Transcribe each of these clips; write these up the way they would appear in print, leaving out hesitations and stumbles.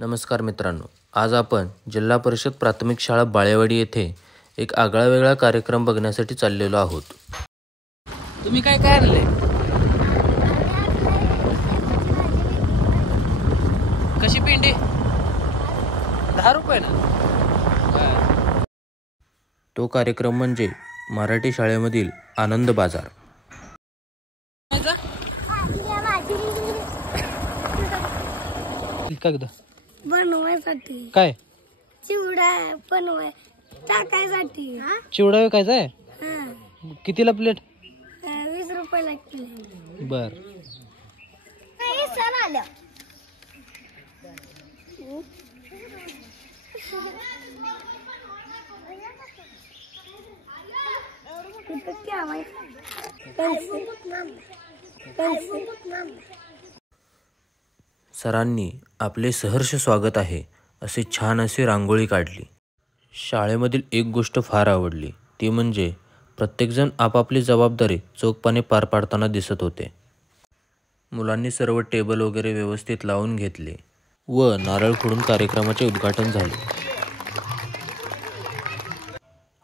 नमस्कार मित्रांनो, आज आपण जिल्हा परिषद प्राथमिक शाळा बाळेवाडी येथे एक आगळा वेगळा कार्यक्रम बघण्यासाठी चाललेलो आहोत. तुम्ही काय काय आणले? कशी पेंडी? 10 रुपये ना. तो कार्यक्रम म्हणजे मराठी शाळेमधील आनंद बाजार. बनवायसाठी काय चिवडा बनवाय टाकायसाठी. चिवडा विकायचा आहे? कितीला प्लेट? 20 रुपयाला किलो. बर. सण आल्या सरांनी आपले सहर्ष स्वागत आहे असे छान अशी रांगोळी काढली. शाळेमधील एक गोष्ट फार आवडली, ती म्हणजे प्रत्येकजण आपापली जबाबदारी चोखपणे पार पाडताना दिसत होते. मुलांनी सर्व टेबल वगैरे व्यवस्थित लावून घेतले व नारळ फोडून कार्यक्रमाचे उद्घाटन झाले.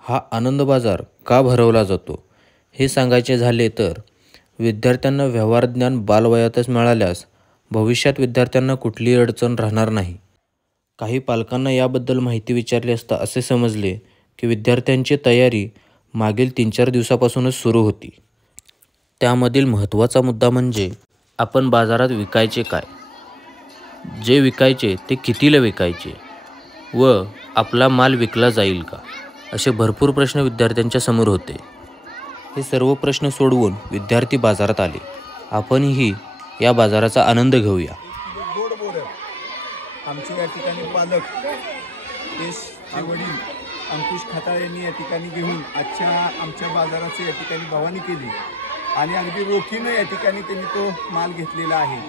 हा आनंद बाजार का भरवला जातो हे सांगायचे झाले तर, विद्यार्थ्यांना व्यवहार ज्ञान बालवयातच मिळाल्यास भविष्यात विद्यार्थ्यांना कुठलीही अडचण राहणार नाही. काही पालकांना याबद्दल माहिती विचारली असता असे समजले की विद्यार्थ्यांची तयारी मागील 3-4 दिवसापासूनच सुरू होती. त्यामधील महत्त्वाचा मुद्दा म्हणजे आपण बाजारात विकायचे काय, जे विकायचे ते कितीला विकायचे व आपला माल विकला जाईल का, असे भरपूर प्रश्न विद्यार्थ्यांच्या समोर होते. हे सर्व प्रश्न सोडवून विद्यार्थी बाजारात आले. आपणही या बाजाराचा आनंद घेऊया. आमचे या ठिकाणी पालक देशचे वडील अंकुश खताळ यांनी या ठिकाणी घेऊन आमच्या बाजाराची या ठिकाणी भवानी केली आणि अगदी रोखीनं या ठिकाणी त्यांनी तो माल घेतलेला आहे.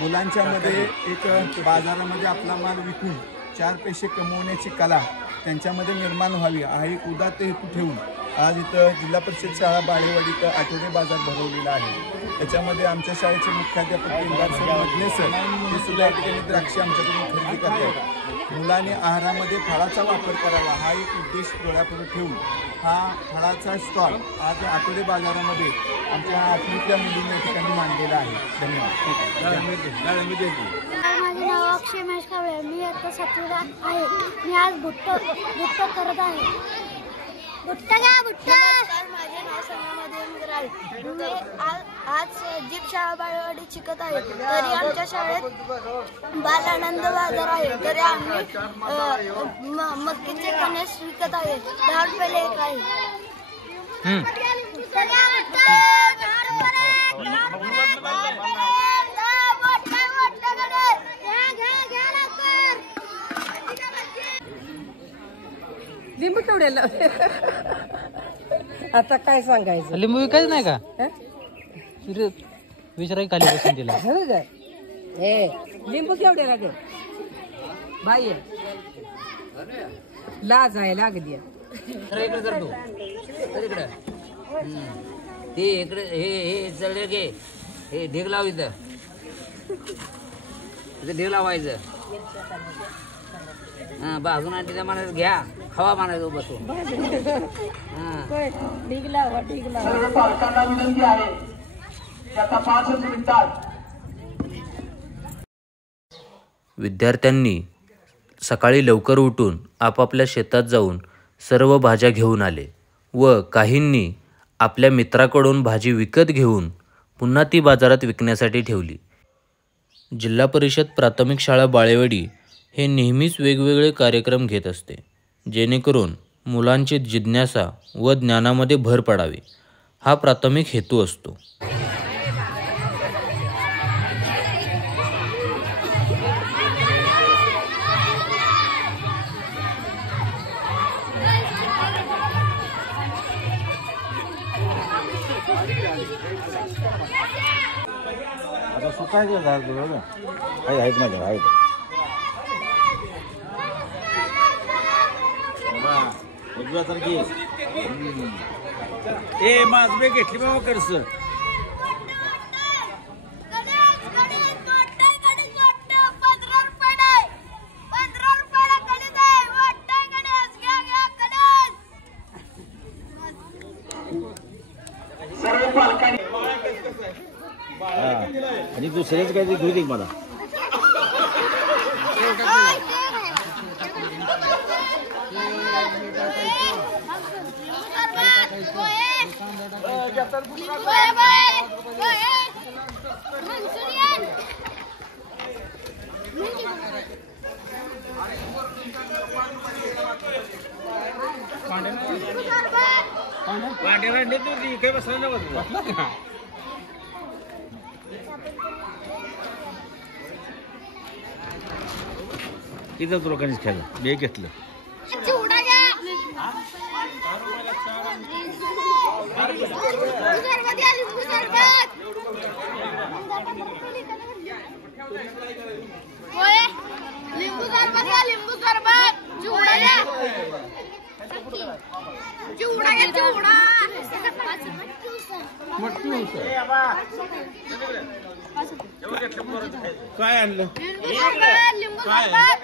मुलांच्या मध्ये एक बाजारामध्ये आपला माल विकून 4 पैसे कमवण्याची कला त्यांच्यामध्ये निर्माण व्हावी हा एक उदात्त हेतू ठेवून आज इथं जिल्हा परिषद शाळा बाळेवाडी इथं आठवडे बाजार भरवलेला आहे. त्याच्यामध्ये आमच्या शाळेचे मुख्याध्यापक इंदार सर मधले सर हे सुद्धा या ठिकाणी द्राक्षे आमच्याकडून खरेदी करतात. मुलांनी आहारामध्ये फळाचा वापर करावा हा एक उद्देश डोळ्यापुढे ठेवून हा फळाचा स्टॉल आज आठवडे बाजारामध्ये आमच्या 8वीतल्या मुलींनी या ठिकाणी मांडलेला आहे. धन्यवाद. माझे नाव अक्षय महेश कावळे, मी आता 7वीला आहे. मी आज भुट्ट करत आहे. नमस्कार, माझे नाव संगमदेव मुगराळ. मी आज जीप शाळा बाळेवाडीत शिकत आहे. तरी आमच्या शाळेत बाल आनंद बाजार आहे. तरी आम्ही मक्कीचे कणस विकत आहे. 10 रुपयाला एक आहे. लिंबू केवढ्याला? आता काय सांगायचं? लिंबू विकायचं नाही का? विचाराय खाली बसून दिला. लिंबू केवढ्याला ग बाई? लाज आहे लागली. इकडे कर तू, इकडे ते इकडे हे चढले घे. हे ढीग लाव इथं ढीग लावायचं. हा बाजून आणि म्हणायचं घ्या खावा म्हणायचं बसून. पालकांना विनंती आहे की आता 5 मिनिटात विद्यार्थ्यांनी सकाळी लवकर उठून आपापल्या शेतात जाऊन सर्व भाज्या घेऊन आले व काहींनी आपल्या मित्राकडून भाजी विकत घेऊन पुन्हा ती बाजारात विकण्यासाठी ठेवली. जिल्हा परिषद प्राथमिक शाळा बाळेवाडी हे नेहमीच वेगवेगळे कार्यक्रम घेत असते, जेणेकरून मुलांची जिज्ञासा व ज्ञानामध्ये भर पडावी हा प्राथमिक हेतू असतो. आता सुकायचं झालं आहेत माझ्या आहेत. ए माझं घेतली बाबा कर्ज. दुसऱ्याच काय ते घेऊ दे मला. इथं तुला कणीस खायला मी घेतलं. लिंबू सरबत या, लिंबू सरबत. चिवडा घ्या, चिवडा घ्या, चिवडा. काय आणलं? लिंबू सरबत, लिंबू सरबत.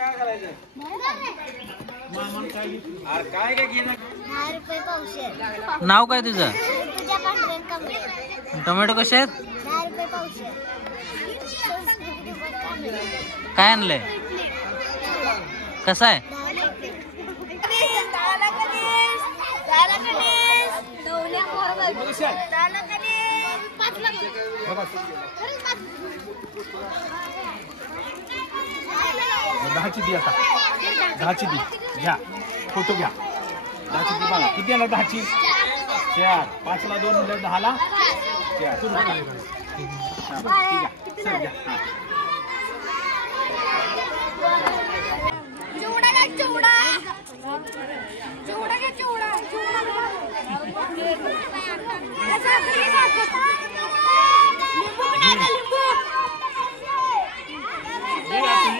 काय काय घेणार? 10 रुपये पावशेर. नाव काय तुझं? तुझ्या पांढऱ्या कमी. टोमॅटो कसे आहेत? 10 रुपये पावशेर. काय आणलंय? कसं आहे? दहाची दी आता. 10ची दी घ्या. फोटो घ्या. 10ची दी बघा. किती येणार 10ची? 4. 5ला 2 म्हणजे 10ला 4. ठीक आहे. सर घ्या. चिवडा घ्या, चिवडा. चिवडा घ्या, चिवडा. लिंबू टाका, लिंबू.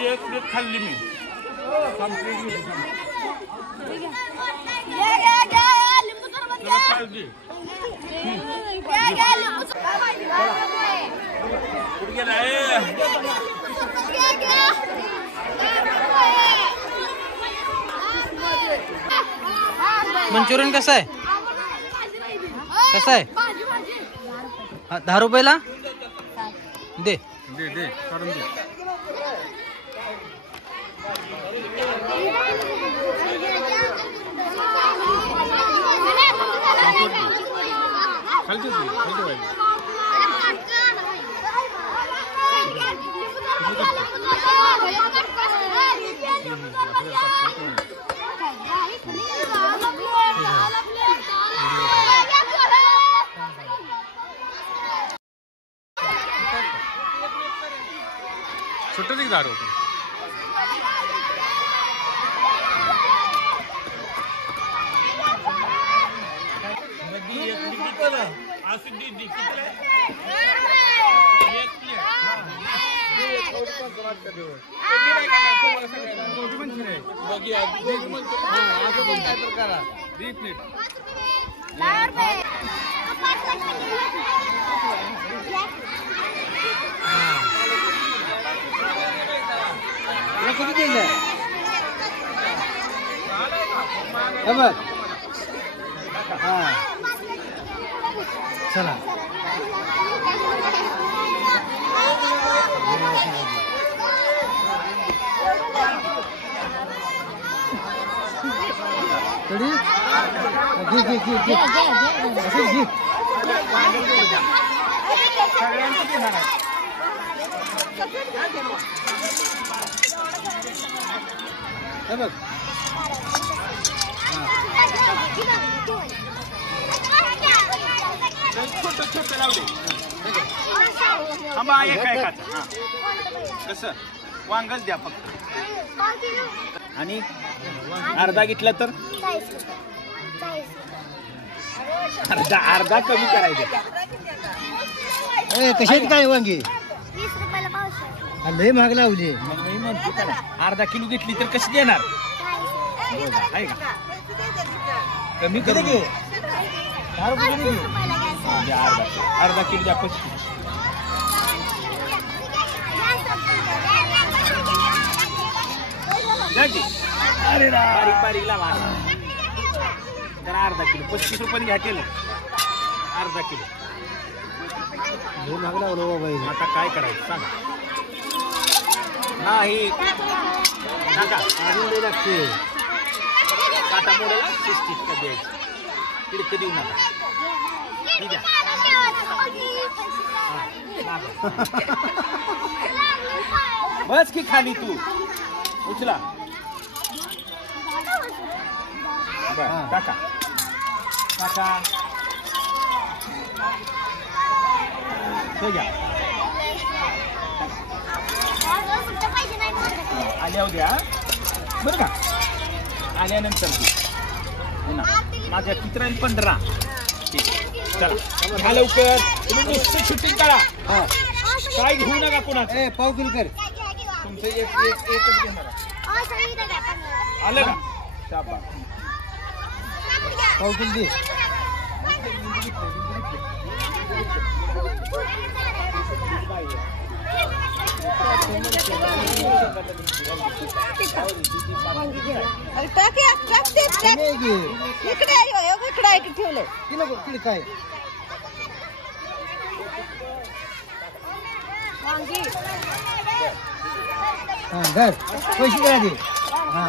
एक प्लेट खाल्ली मी. घ्या, घ्या, घ्या. लिंबू सरबत घ्या. घ्या, घ्या, लिंबू सरबत. कुठे गेला? घ्या, घ्या. मंचुरियन कसं आहे? कसं आहे? 10 रुपयाला दे. दे दे काढून दे. खालती सुट्ट नाही दारू. किती दिलं? चला कसं वांगच द्या फक्त. आणि अर्धा घेतला तर अर्धा कमी करायचं. कशी आहेत काय वांगी? 20 रुपयाला पावशेर. लय महाग लावली. मग मी म्हणतो त्याला अर्धा किलो घेतली तर कशी देणार? आहे का कमी कमी? 10 रुपये अर्धा किलो द्या. 25 अरे बारीक बारीक लावा. तर अर्धा किलो 25 रुपये घ्या. केलं अर्धा किलो आता काय करायचं सांगा. नाही नका काटा मोडायला शिस्तीत का द्यायची तिडकं देऊ नका. ठीक आहे बस की खाली तू उचला काका काका घ्या आल्या उद्या बरं का आल्यानंतर माझ्या किती राहील 15. ठीक चला घ्या लवकर तुम्ही नुसतं शूटिंग करा काय घेऊ नका कोणाचं. पाव किलो कर तुमचं एकच घेणार आलं का शाबास. पाव किलो दे. इकडे ठेवलंय किलो काय हा घर पैसे द्या दे. हा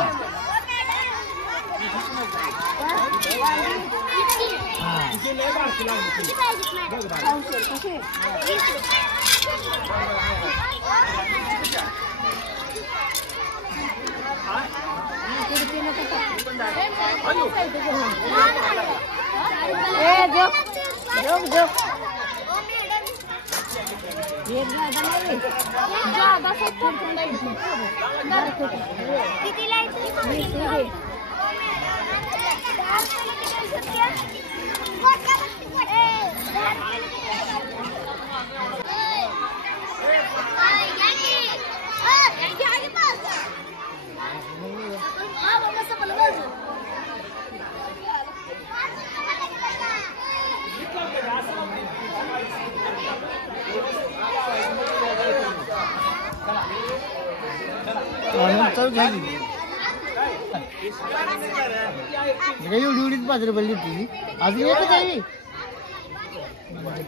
एवढीच बाजरी पडली तुझी अजून एकच आहे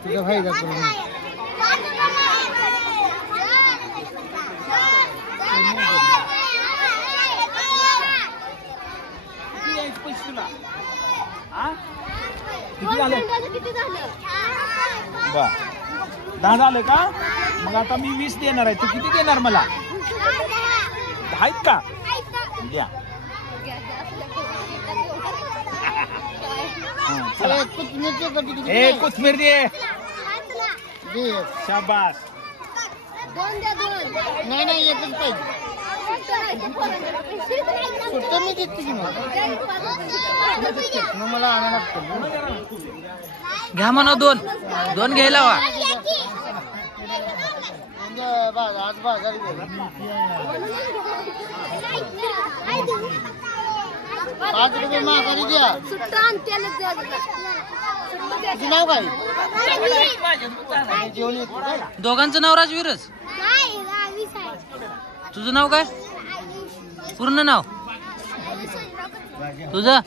तुझा फायदा करून. किती आले बर 10 झाले का. मग आता मी 20 देणार आहे. तू किती देणार मला. 10 आहेत का द्या. कोथमीर दे शाबास. नाही येतच पाहिजे सुट्टा मी देते की मग मला आणायला लागतं. घ्या म्हणा 2 घ्यायला वा. आज बाजार 5 रुपये माघारी द्या. तुझं नाव काय. जेवण येतो काय. दोघांचं नाव राजवीरच. तुझं नाव काय पूर्ण नाव तुझं.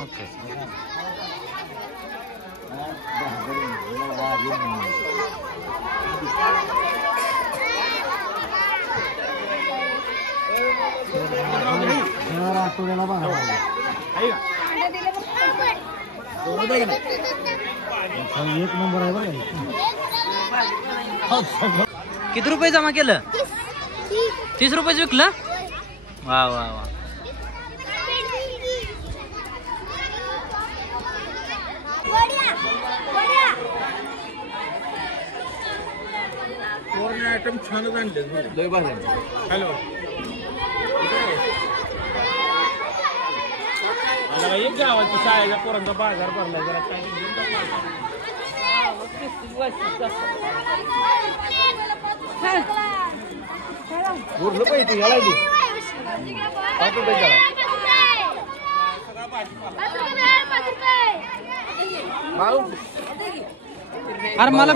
ओके एक नंबर आहे बरं. किती रुपये जमा केलं. 30 रुपये विकलं. वा वा वा. आयटम छानच आणले. हॅलो एक गावात शाळेच्या पोरांचा बाजार भरला जरा उरलं पाहिजे याला दे. 5 रुपये अरे मला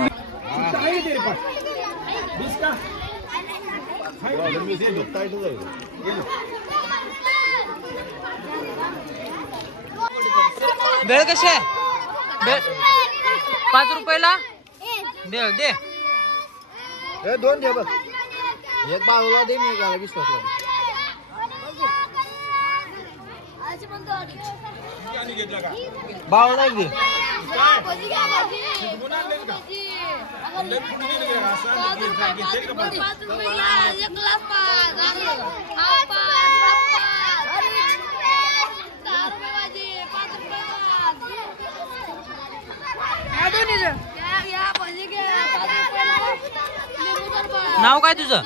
बेळ कशी आहे. 5 रुपयाला दे दे. हे 2 दे बघ. एक बाजूला दे मी गाला 20 पासला दे. बावला दे. नाव काय तुझं?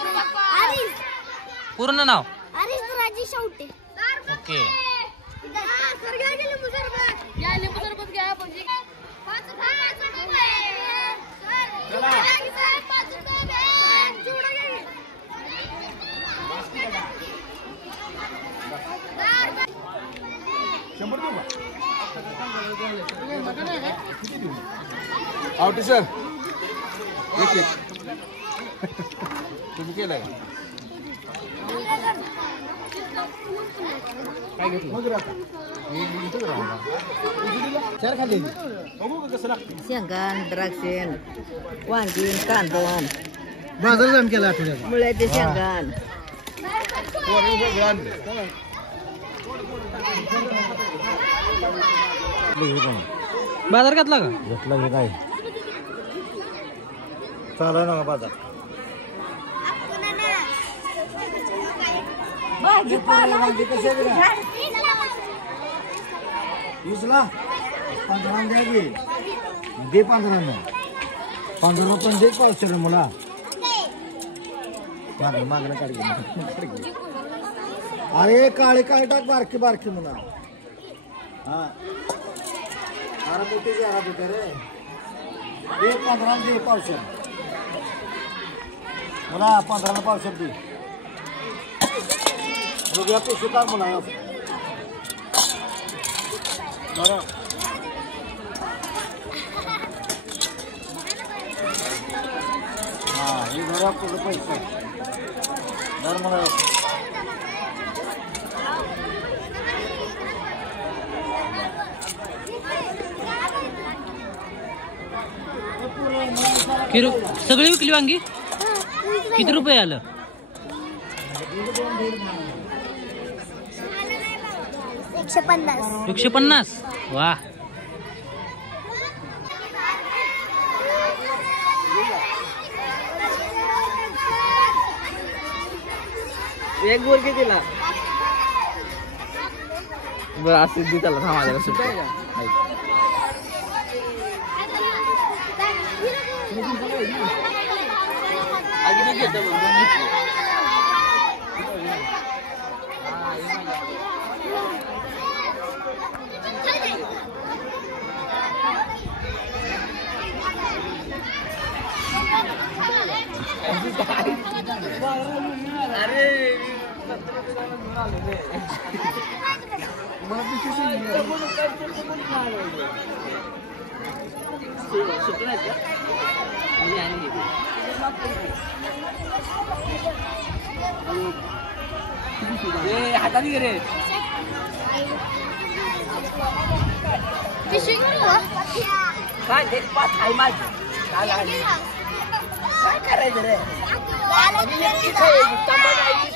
पूर्ण नाव? शेवटे. ओके. आवटे सर एक तुम्ही केलं का? काय घेतलं? चार खाल्ले. शेंगान द्राक्षेन वांगीन कांदन बाजार जाम केला आठवड्यात. मुळ्याचे शेंगान बाजार घातला का? घेतला हे काय चालू ना बाजार. वीसला 15 द्या की दे. 15 रुपये दे पावशे मला. मागणं काढ. अरे काळे काळे टाक बारके बारके म्हणा. हा अरे मोठे रे दे. 15 दे पावशे मला. 15 पावशे दे. रुपया पैसे काढ म्हणा. बरं हा हे घरा तुझं पैसे दर मला. सगळी विकली वांगी? किती रुपये आलं? 150. 150. वा. एक बोल की तिला बरं असं दे त्याला. थांबा सुट्टी हाताने घे रे. काय ते 5 आहे माझी. काय करायचं रे?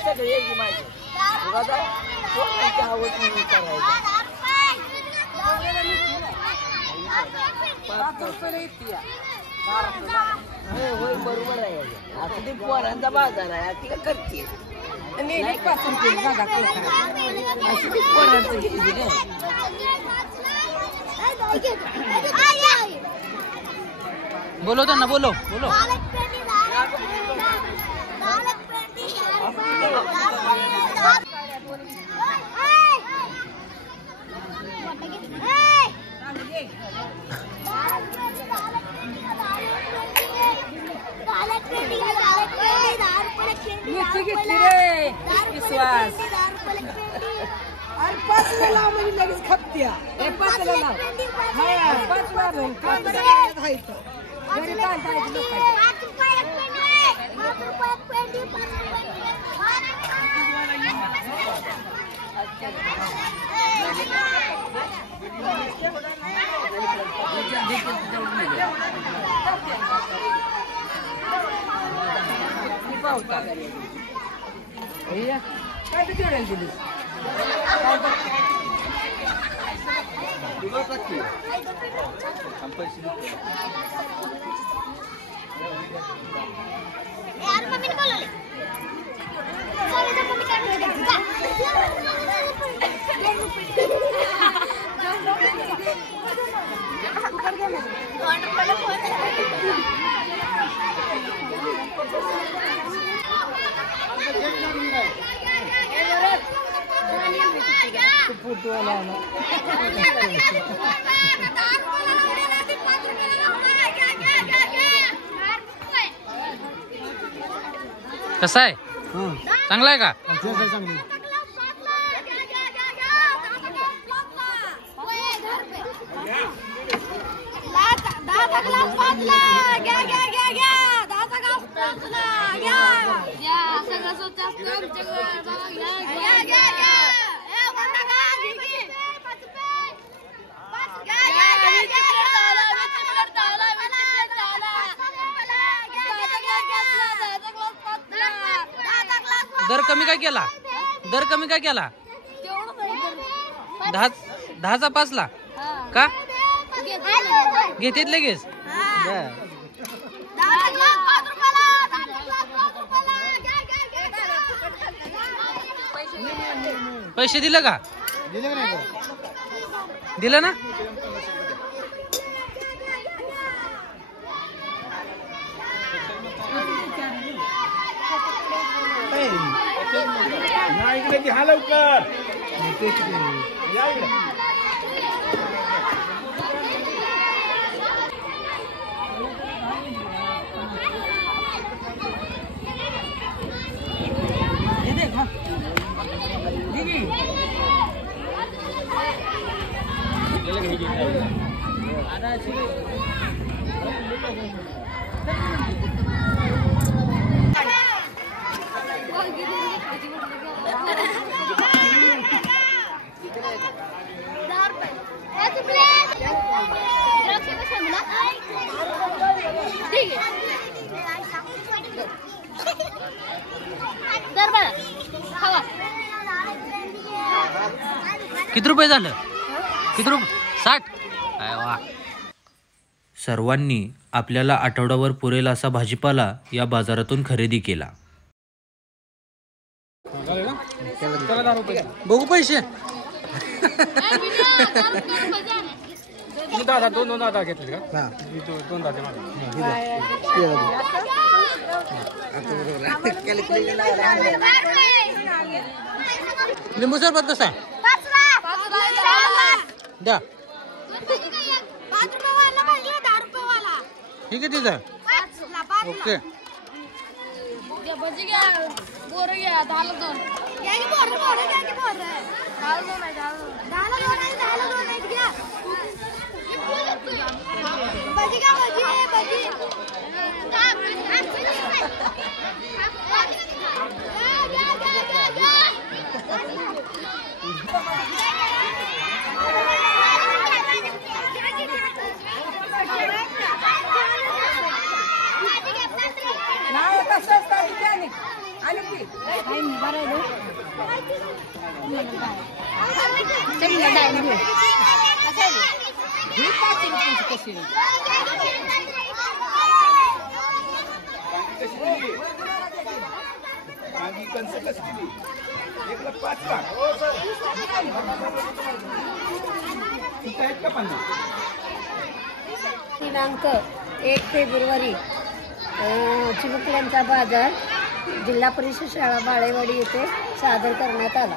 सगळे माझी आवड म्हणून करायचं. 5 रुपये येते. होय बरोबर आहे. आता ते पोरांचा बाजार आहे. ती काय करते? 5 रुपये बाजार करतात. अशी ते पोरांचं घ्यायचं काय? बोलो त्यांना. बोलो बोलो. घेतली रे विश्वास. 5 म्हणजे लगेच खपत्या. 5 लाव. 5 लाव. घरी चालता नव्हता काय किती वेळेला दिलीस कसा आहे चांगला आहे का दर कमी काय केला दर कमी काय केला 10चा 5ला का घेतेत लगेच पैसे दिले का दिलं ना या इकडे घ्या लवकर या इकडे किती रुपये झालं किती रुपये 60 काय वा सर्वांनी आपल्याला आठवड्यावर पुरेल असा भाजीपाला या बाजारातून खरेदी केला. बघू पैसे दादा दोन दादा घेतले का दोन दादा लिंबू सरबत कसं आहे द्या ठीक आहे ठीक आहे ओके भजी घ्या बोरं घ्या 10ला 2 घ्या की बोरं घ्या की बोरं 10ला 2 आहे 10ला 2 आहे 10ला 2 आहे घ्या भजी घ्या भजी दिनांक 1 फेब्रुवारी चिमुकल्यांचा बाजार जिल्हा परिषद शाळा बाळेवाडी येथे सादर करण्यात आला.